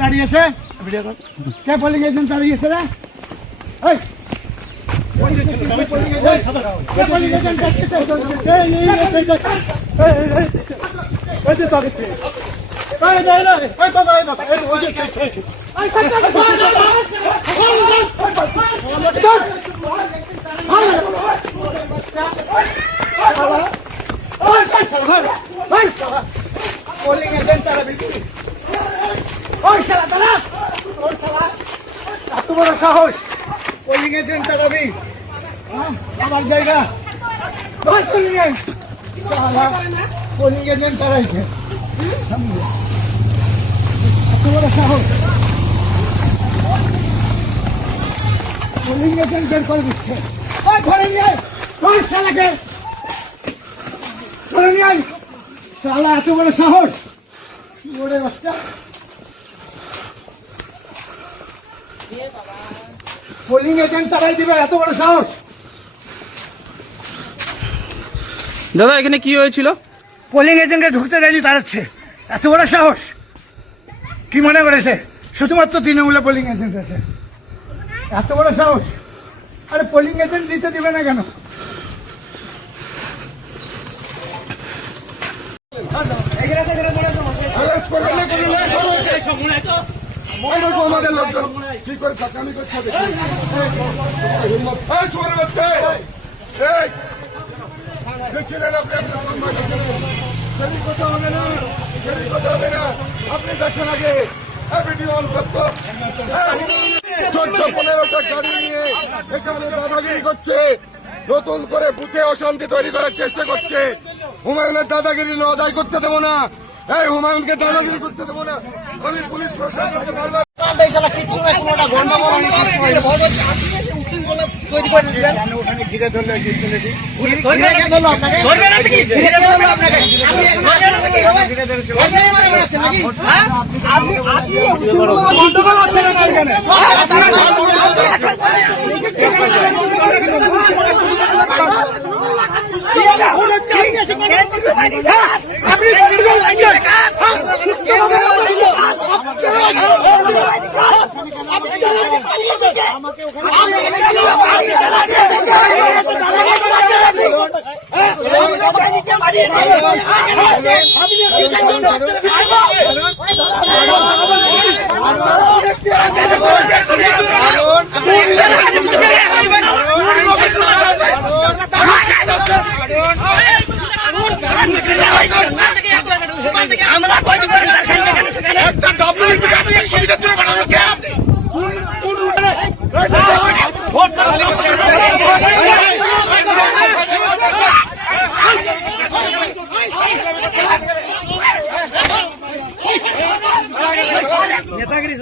দাঁড়িয়েছে কে polling agent দাঁড়িয়েছে রে পোলিং এজেন্ট তারা বিক্রি ওই শালা তারা ওই শালা এত বড় সাহস পোলিং এজেন্ট তারাবি আমার জায়গা ওই পোলিং এজেন্ট শালা পোলিং এজেন্ট তারাইছে এত বড় সাহস পোলিং এজেন্ট বের করে দিচ্ছে ওই ধরে নিয়ে ওই শালাকে ধরে নিয়ে শালা এত বড় সাহস ওরে বাচ্চা পোলিং এজেন্ট তারাই দিবে এত বড় সাহস দাদা এখানে কি হয়েছিল? পোলিং এজেন্টকে ঢুকতে দেয়নি তাড়াচ্ছে এত বড় সাহস কি মনে করেছে শুধুমাত্র তৃণমূলে পোলিং এজেন্ট আছে এত বড় সাহস আরে পোলিং এজেন্ট দিতে দিবে না কেন আমাদের লোকজন কি করে ফাঁকামি করছে দেখছিলেন আপনি কথা হবে না কথা হবে না আপনি দেখেন আগে ভিডিও অন করতো 14-15টা গাড়ি নিয়ে এখানে দাদাগিরি করছে নতুন করে বুথে অশান্তি তৈরি করার চেষ্টা করছে হুমায়ুনের দাদাগিরি আদায় করতে দেবো না এই হুমায়ুনকে দাদাগিরি করতে দেবো না আমি পুলিশ প্রশাসনকে বারবার ঘিরে ধরলে নেতাগিরি